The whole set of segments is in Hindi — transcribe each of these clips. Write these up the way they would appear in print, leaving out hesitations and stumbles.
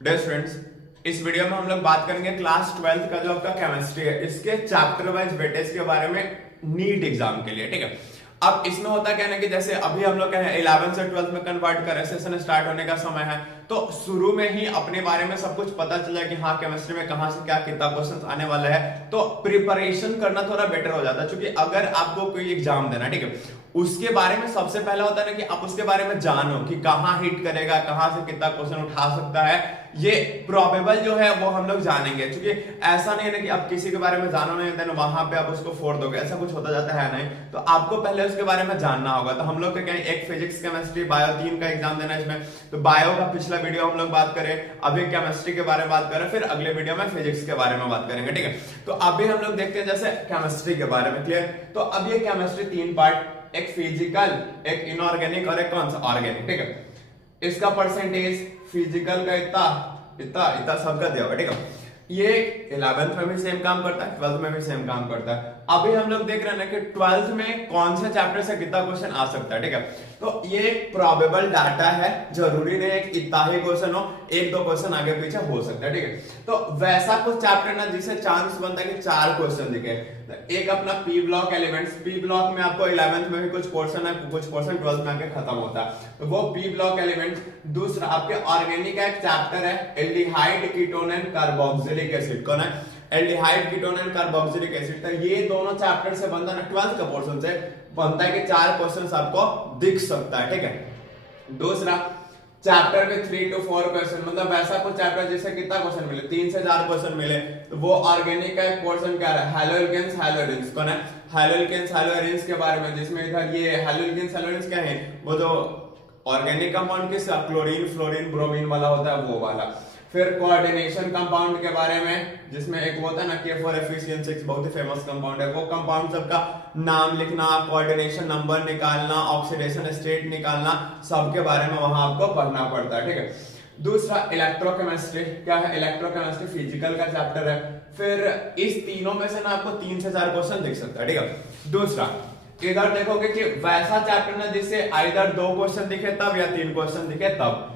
डियर स्टूडेंट्स, इस वीडियो में हम लोग बात करेंगे क्लास 12th का जो आपका केमिस्ट्री है इसके चैप्टर वाइज वेटेज के बारे में नीट एग्जाम के लिए। ठीक है, अब इसमें होता क्या है ना कि जैसे अभी हम लोग 11 से 12th में कन्वर्ट कर रहे हैं, सेशन स्टार्ट होने का समय है, तो शुरू में ही अपने बारे में सब कुछ पता चला कि हाँ केमिस्ट्री में कहाँ से क्या कितना क्वेश्चन आने वाला है, तो प्रिपरेशन करना थोड़ा बेटर हो जाता है। क्योंकि अगर आपको कोई एग्जाम देना, ठीक है, उसके बारे में सबसे पहला होता है ना कि आप उसके बारे में जानो कि कहाँ हिट करेगा, कहाँ से कितना क्वेश्चन उठा सकता है, ये प्रोबेबल जो है वो हम लोग जानेंगे। क्योंकि ऐसा नहीं है ना कि आप किसी के बारे में जानो नहीं देन वहां पे आप उसको फोड़ दोगे, ऐसा कुछ होता जाता है नहीं। तो आपको पहले उसके बारे में जानना होगा। तो हम लोग का क्या है, एक फिजिक्स केमिस्ट्री बायो 3 का एग्जाम देना है इसमें। तो बायो का पिछला वीडियो हम लोग बात करें, अभी केमिस्ट्री के बारे में बात करें, फिर अगले वीडियो में फिजिक्स के बारे में बात करेंगे। ठीक है, तो अभी हम लोग देखते हैं जैसे केमिस्ट्री के बारे में। क्लियर? तो अब ये केमिस्ट्री 3 पार्ट, एक फिजिकल, एक इनऑर्गेनिक और एक कौन सा ऑर्गेनिक। ठीक है, इसका परसेंटेज फिजिकल का इतना इतना इतना सबका दिया हुआ। ठीक है, ये 11th में भी सेम काम करता है, 12th में भी सेम काम करता है। अभी हम लोग देख रहे हैं ना कि 12th में कौन से चैप्टर से कितना क्वेश्चन आ सकता है। ठीक है, तो ये प्रोबेबल डाटा है, जरूरी नहीं है कि इतना ही क्वेश्चन हो, एक दो क्वेश्चन आगे पीछे हो सकता है। ठीक है, तो वैसा कुछ चैप्टर ना जिससे चांस बनता है कि 4 क्वेश्चन दिखे। एक अपना P block elements, P block में आपको 11th में भी कुछ पोर्शन है, कुछ पोर्शन 12th में आके खत्म होता है, तो वो पी ब्लॉक एलिमेंट्स। दूसरा आपके ऑर्गेनिक का एक चैप्टर है aldehyde ketone and carboxylic acid. कौन है? Aldehyde ketone and carboxylic acid. तो ये दोनों चैप्टर से बनता है, 12th का पोर्शन से बनता है कि 4 क्वेश्चन आपको दिख सकता है। ठीक है, दूसरा चैप्टर में 3 to 4 क्वेश्चन, मतलब ऐसा कुछ चैप्टर जिससे कितना क्वेश्चन मिले, 3 से 4 क्वेश्चन मिले, तो वो ऑर्गेनिक का एक पोर्शन क्या है, हैलोएल्केन्स हैलोएरिन्स। कौन है? हैलोएल्केन्स हैलोएरिन्स के बारे में, जिसमें इधर ये हैलोएल्केन्स हैलोएरिन्स क्या है, वो जो ऑर्गेनिक कंपाउंड किस क्लोरीन फ्लोरीन ब्रोमीन वाला होता है वो वाला। फिर कोऑर्डिनेशन कंपाउंड के बारे में, जिसमें एक होता है ना K4FeCN6, बहुत ही फेमस कंपाउंड है, वो कंपाउंड सबका नाम लिखना, कोऑर्डिनेशन नंबर निकालना, ऑक्सीडेशन स्टेट निकालना, सबके बारे में वहां आपको पढ़ना पड़ता है। ठीक है, दूसरा इलेक्ट्रोकेमिस्ट्री। क्या है? इलेक्ट्रोकेमिस्ट्री फिजिकल का चैप्टर है। फिर इस तीनों में से ना आपको 3 से 4 क्वेश्चन दिख सकता है। ठीक है, दूसरा इधर देखोगे कि वैसा चैप्टर ना जिससे आइदर 2 क्वेश्चन दिखे तब या 3 क्वेश्चन दिखे तब।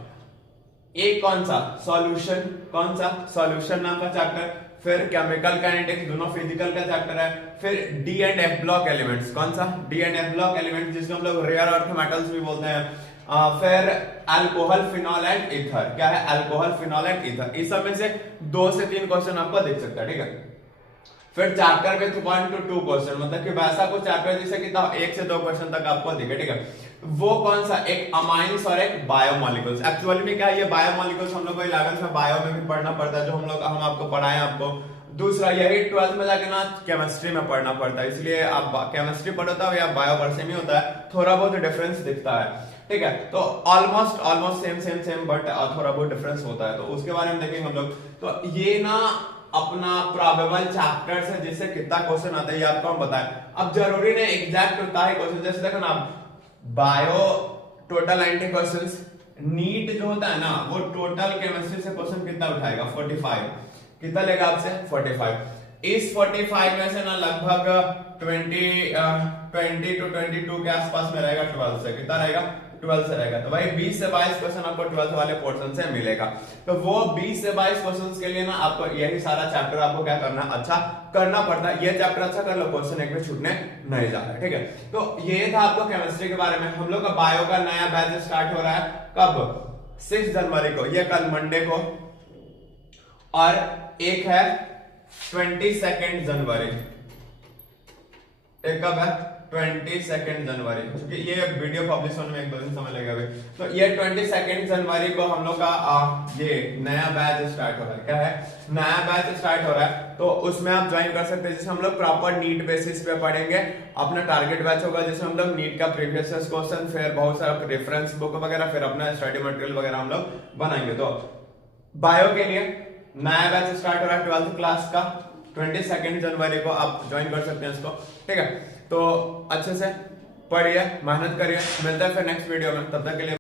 एक कौन सा? सॉल्यूशन। कौन सा? सॉल्यूशन नाम का चैप्टर। फिर केमिकल काइनेटिक्स, दोनों फिजिकल का चैप्टर है। फिर D and F block elements. कौन सा? D and F block elements, जिसको हम लोग रेयर अर्थ मेटल्स भी बोलते हैं। फिर अल्कोहल फिनॉल एंड ईथर। क्या है? Alcohol phenol and ether. इस सब में से 2 से 3 क्वेश्चन आपको दिख सकता है। ठीक है, फिर चैप्टर में 1 to 2 क्वेश्चन, मतलब कि वैसा कुछ चैप्टर जिसे कितना 1 से 2 क्वेश्चन तक आपको दिखे। ठीक है, वो कौन सा? एक अमाइंस और एक बायोमोलिक्यूल्स। एक्चुअली में क्या है, ये बायोमोलिक्यूल्स हम लोग को 11th में बायो में भी पढ़ना पड़ता है, जो हम आपको पढ़ाए आपको। दूसरा यही 12th में जाके ना केमिस्ट्री में पढ़ना पड़ता है, इसलिए आप केमिस्ट्री पढ़ता हो या बायो पर सेम ही होता है, थोड़ा बहुत डिफरेंस दिखता है। ठीक है, तो ऑलमोस्ट सेम बट थोड़ा बहुत डिफरेंस होता है, तो उसके बारे में देखेंगे हम लोग। तो ये ना अपना प्रोबेबल चैप्टर से जिससे कितना क्वेश्चन आता है ये आपको हम बताएं। अब जरूरी नहीं एग्जैक्ट उतना ही क्वेश्चन, जैसे देखो ना बायो टोटल 90 क्वेश्चंस, नीट जो होता है ना वो टोटल केमिस्ट्री से क्वेश्चन कितना उठाएगा, 45। कितना लेगा आपसे? 45। इस 45 में से ना लगभग 20 to 22 के आसपास में रहेगा 12 से। कितना रहेगा? 12 से रहेगा। तो भाई 20 से 22 क्वेश्चन आपको 12 वाले पोर्शन से मिलेगा। तो वो 20 से 22 क्वेश्चंस के लिए ना आपको यही सारा चैप्टर आपको क्या करना, अच्छा करना पड़ता है। ये चैप्टर अच्छा कर लो, क्वेश्चन एक में छूटने नहीं जा रहा है। ठीक है, तो ये था आपको केमिस्ट्री के बारे में। हम लोग का बायो का नया बैच स्टार्ट हो रहा है कब? 6 जनवरी को, ये कल मंडे को, और एक है 22 जनवरी। एक कब है? 22 जनवरी, क्योंकि ये वीडियो पब्लिश होने में 1-2 दिन समय लगेगा अभी। तो ये 22 जनवरी को हम लोग का ये नया बैच स्टार्ट हो रहा है। क्या है? नया बैच स्टार्ट हो रहा है, तो उसमें आप ज्वाइन कर सकते हैं, जिसमें हम लोग प्रॉपर नीट बेसिस पे पढ़ेंगे। अपना टारगेट बैच होगा जिसमें हम लोग नीट का प्रीवियस क्वेश्चन, फिर बहुत सारा रेफरेंस बुक वगैरह, फिर अपना स्टडी मटेरियल वगैरह हम लोग बनाएंगे। तो बायो के लिए नया बैच स्टार्ट हो रहा है 12th क्लास का, 22 जनवरी को आप ज्वाइन कर सकते हैं इसको। ठीक है, तो अच्छे से पढ़िए, मेहनत करिए, मिलते हैं फिर नेक्स्ट वीडियो में, तब तक के लिए